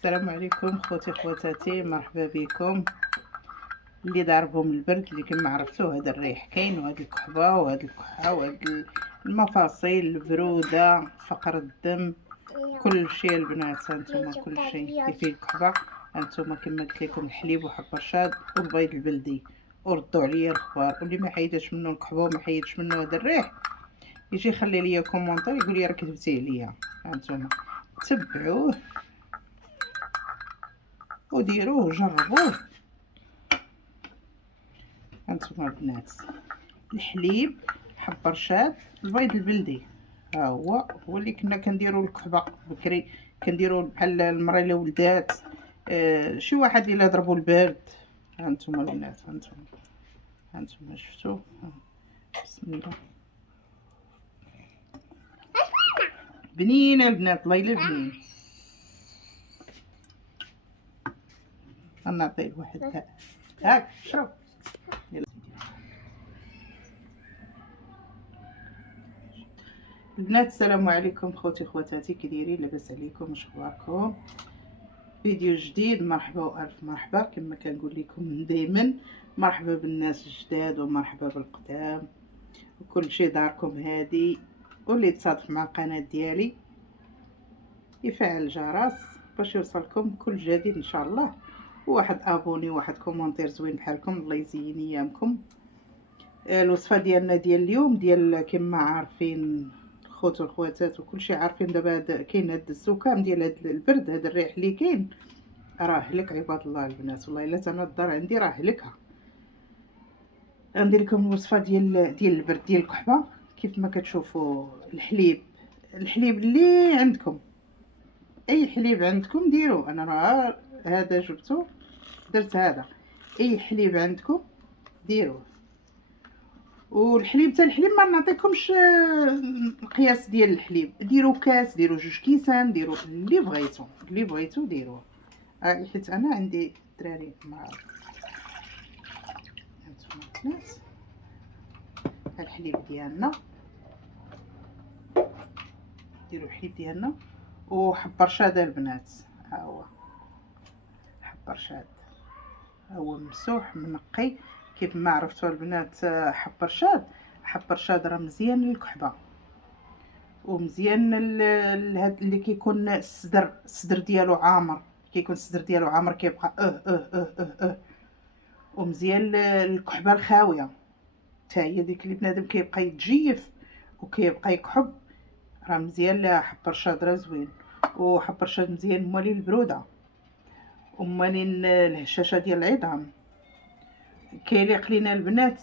السلام عليكم خوتي خواتاتي، مرحبا بكم. اللي ضاربهم البرد اللي كما عرفتوا، هذا الريح كاين، وهاد الكحبه وهاد الكحه وهاد المفاصل، البروده، فقر الدم، كل شيء البنات. هانتوما كل شيء اللي فيه الكحبه. هانتوما كما قلت لكم الحليب وحب رشاد والبيض البلدي، وردوا عليا الخبار. واللي ما حيدش منه الكحبه وما حيدش منه هذا الريح يجي يخلي لي كومونتير يقول لي راه كذبتي عليا. هانتوما تبعوه وديروه وجربوه. هانتوما البنات، الحليب، حب رشاد، البيض البلدي، ها هو اللي كنا كنديروا الكحبه بكري، كنديروا بحال المراه اللي ولدات، شي واحد الا ضربوا البرد. هانتوما البنات، هانتوما شفتوا، بسم الله، بنينه البنات، الله الا بنين. غنعطي لواحد هاك شرب. البنات السلام عليكم خوتي خواتاتي، كي دايرين؟ لاباس عليكم؟ واش اخباركم؟ فيديو جديد، مرحبا والف مرحبا. كما كنقول لكم دائما، مرحبا بالناس الجداد ومرحبا بالقدام، وكل شيء داركم هادي. واللي يتصادف مع القناه ديالي يفعل الجرس باش يوصلكم كل جديد ان شاء الله. وواحد ابوني، واحد كومونتير زوين بحالكم، الله يزين ايامكم. الوصفه ديالنا ديال اليوم، ديال كما عارفين الخوت والخواتات وكل شيء عارفين، دابا كاين هاد الزكام ديال هاد البرد، هاد الريح اللي كاين راه هلك عباد الله البنات. والله الا انا الدار عندي راه هلكها. غندير لكم الوصفه ديال البرد، ديال الكحبه. كيف ما كتشوفوا الحليب اللي عندكم، اي حليب عندكم ديروه. انا راه هذا جبته درت هذا، اي حليب عندكم ديروه. والحليب تاع الحليب ما نعطيكمش القياس ديال الحليب، ديروا كاس، ديروا 2 كيسان، ديروا اللي بغيتو ديروه. حيت انا عندي دراري مع هانتوما الحليب ديالنا، ديروا الحليب ديالنا وحب رشاد البنات. ها هو حب رشاد، ها هو ممسوح منقي. كيف ما عرفتوا البنات، حب رشاد راه مزيان للكحبه، ومزيان هاد اللي كيكون الصدر ديالو عامر، كيكون الصدر ديالو عامر كيبقى ومزيان للكحبه الخاويه حتى هي، ديك اللي بنادم كيبقى يتجيف وكيبقى يكحب، راه مزيان لها. حب رشاد راه زوين، وحب رشاد مزيان مالي البروده ومالي الهشاشه ديال العظام. كيليق لينا البنات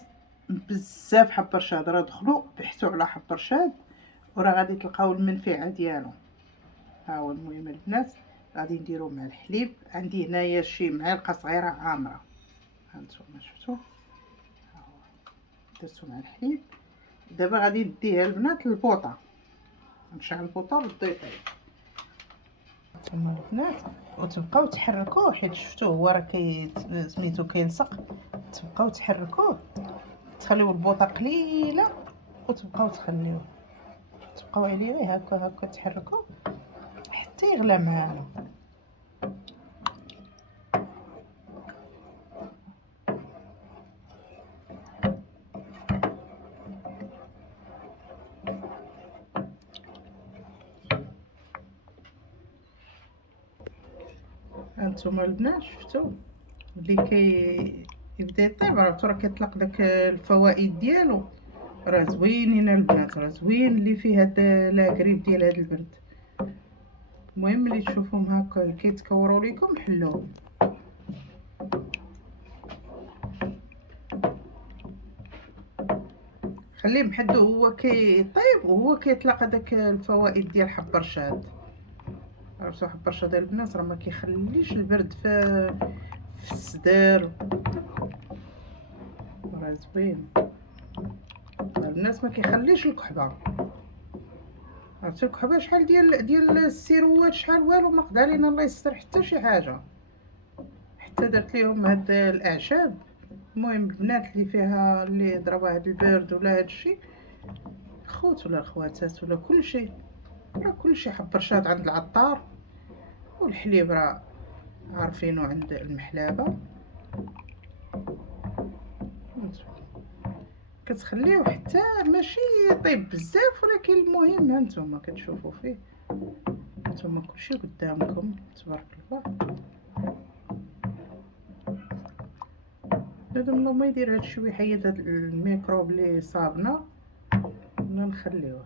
بزاف حب رشاد، راه دخلوا بحثوا على حب رشاد وراه غادي تلقاو المنفعه ديالو. ها هو المهم البنات، غادي نديرو مع الحليب. عندي هنايا شي معلقه صغيره عامره، هانتوما شفتوا، ها هو درتو مع الحليب. دابا غادي نديها البنات للبوطه، نشعل البوطه والضيطي. هانتوما البنات، وتبقاو تحركوه حيت شفتوه هو راه سميتو كيلصق. تبقاو تحركوه، تخليو البوطه قليله وتبقاو تبقاو عليه غير هكا تحركوه حتى يغلى معانا. هانتوما البنات شفتوا اللي يبدا يطيب، راه كيطلق داك الفوائد ديالو. راه زوينين البنات، راه زوين اللي فيه هاد لاكريب ديال هاد البرد. المهم ملي تشوفوهم هكا كيتكوروا ليكم حلوهم. خليه بحدو هو كيطيب وهو كيطلق هذاك الفوائد ديال حب رشاد. عرفتوا حب رشاد البنات راه ما كيخليش البرد في الصدر، راه زوين الناس، ما كيخليش الكحبه. عرفتي الكحبه شحال ديال السيروات، شحال والو ما قدا علينا الله يستر حتى شي حاجه، حتى درت ليهم هاد الاعشاب. المهم البنات اللي فيها اللي ضربها هاد البرد ولا هاد الشيء، خوت ولا الخواتات ولا كلشي، راه كلشي حب رشاد عند العطار والحليب راه عارفينو عند المحلابه. كتخليوه حتى ماشي يطيب بزاف، ولكن المهم هانتوما كتشوفوا فيه، هانتوما كلشي قدامكم تبارك الله. لازم الله ما يدير هادشي ويحيد هاد الميكروب اللي صابنا، ولا نخليوه.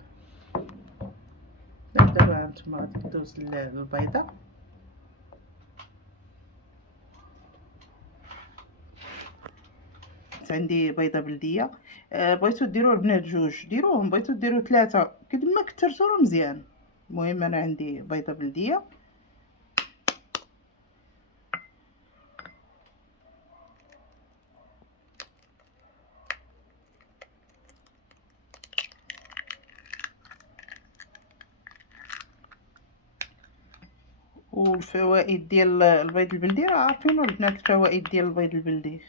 دابا هانتوما غادي ندوز للبيضه. عندي بيضه بلديه، بغيتو ديروا البنات جوج ديروهم، بغيتو ديروا ثلاثه قد ما كثرتو راه مزيان. المهم انا عندي بيضه بلديه. والفوائد ديال البيض البلدي راه عارفين البنات، الفوائد ديال البيض البلدي.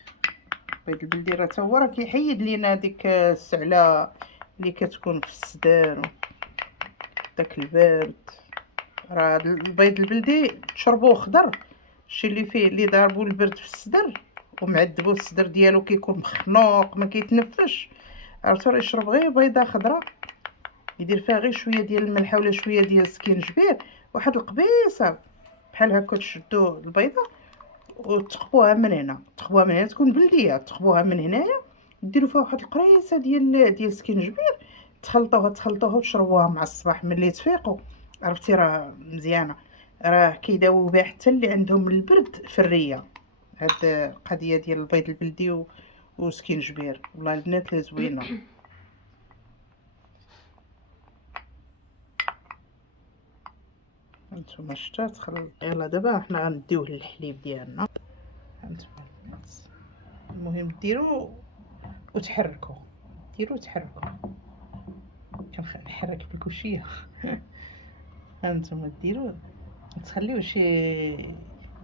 البيض البلدي راه تا هو راه كيحيد لينا ديك السعله اللي كتكون في الصدر داك البرد. راه البيض البلدي تشربوه خضر، الشيء اللي فيه اللي ضاربو البرد في الصدر ومعذبو الصدر ديالو كيكون مخنوق ما كيتنفش، عرفتو راه يشرب غير بيضه خضراء، يدير فيها غير شويه ديال الملح ولا شويه ديال السكينجبير، واحد القبيصه بحال هكا. تشدو البيضه وتقبوها من هنا، تقبوها من هنا تكون بلديه، تقبوها من هنايا ديروا فيها واحد القريصه ديال السكينجبير، تخلطوها وتشربوها مع الصباح ملي تفيقوا. عرفتي راه مزيانه، راه كيداويو بها حتى اللي عندهم البرد في الريه. هاد القضيه ديال البيض البلدي وسكينجبير والله البنات لا زوينه. هانتوما شتا تخلط. يلا دابا حنا غنديوه للحليب ديالنا. هانتوما البنات، المهم ديروا وتحركوا، ديروا وتحركوا. كنحرك بالكوشيه. هانتوما ديروا، ما تخليوش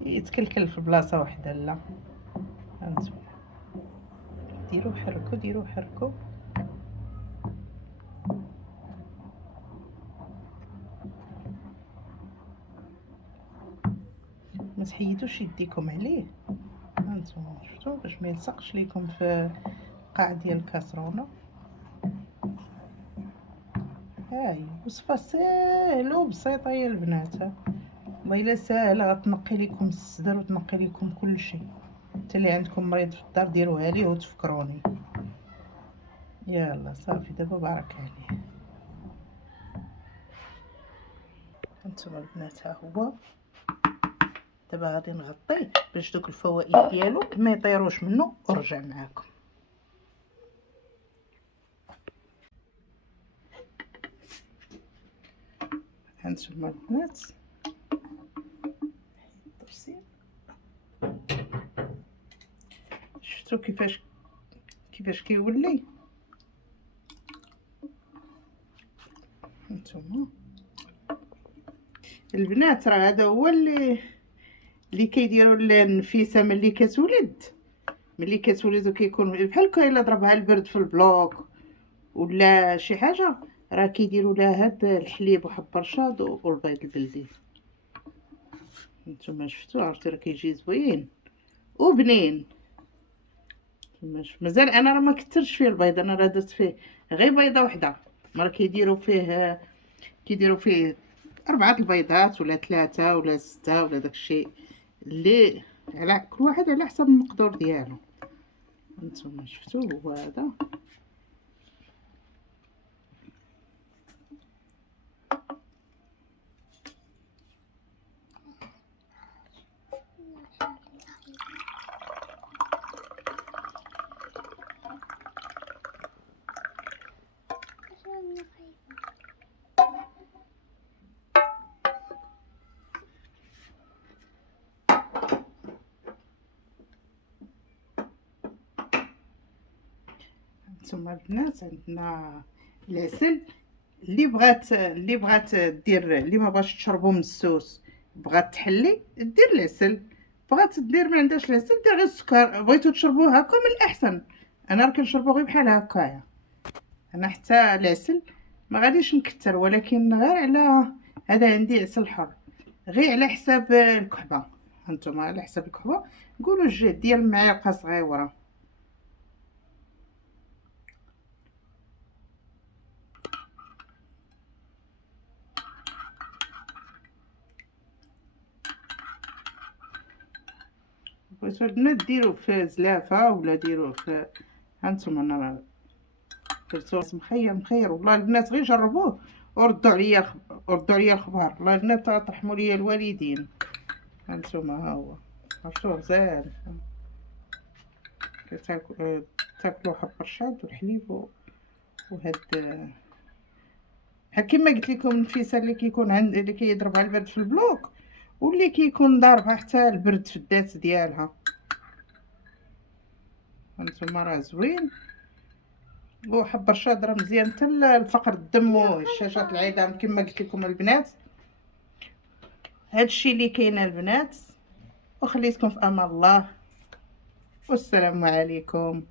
يتكلكل في بلاصه واحده، لا. هانتوما ديروا حركوا، ديروا حركوا. ما تحيدوش يديكم عليه. هانتوما شفتوا باش ما يلصقش ليكم في قاع ديال الكاسرونه. هاي وصفه ساهله وبسيطه يا البنات، والله الا ساهله غتنقي لكم الصدر وتنقي لكم كل شيء. حتى اللي عندكم مريض في الدار ديروها ليه وتفكروني. يلا صافي دابا بارك عليه. هانتوما البنات ها هو دابا غادي نغطيه باش دوك الفوائد ديالو ما يطيروش منه ورجع معاكم. هانتوما البنات شفتوا كيفاش كيولي. هانتوما البنات راه هذا هو اللي كيديروا النفيسه ملي كتولد وكيكون بحال الا ضربها البرد في البلوك ولا شي حاجه، راه كيديروا لها هاد الحليب وحب رشاد والبيض البلدي. نتوما شفتوا، عرفتوا راه كيجي زوين وبنين. مازال انا راه ما كثرتش فيه البيض، انا راه درت فيه غير بيضه وحده. راه كيديروا فيه 4 البيضات ولا 3 ولا 6 ولا داكشي اللي على كل واحد على حسب المقدور ديالو. هانتوما شفتوا هو هذا. هانتوما البنات عندنا العسل. اللي بغات دير، اللي ما بغاش تشربو من السوس بغات تحلي دير العسل، بغات دير ما عندهاش العسل دير غير السكر. بغيتو تشربوه هكا من الاحسن. انا راه كنشربو غير بحال هكايا. انا حتى العسل ما غاديش نكتر، ولكن غير على هذا عندي عسل حر. غير على حساب الكحبه. هانتوما على حساب الكحبه نقولوا الجهد ديال معلقه صغيره. بغيتو البنات ديروه في زلافه ولا ديروه في، هانتوما انا درتو مخير والله البنات، غير جربوه وردوا عليا الخبر. والله البنات ترحموا ليا الوالدين. هانتوما ها هو عرفتوه زين تاكلوا حب الرشاد والحليب وهاد بحال كيما قلت لكم النفيسه اللي كيكون عند اللي كيضربها البرد في البلوك، واللي كيكون ضاربها حتى البرد في الذات ديالها. هانتوما راه زوين، وحب الرشاد راه مزيان حتى لفقر الدم وهشاشات العظام كما قلت لكم البنات. هادشي اللي كاين البنات، وخليتكم في امان الله، والسلام عليكم.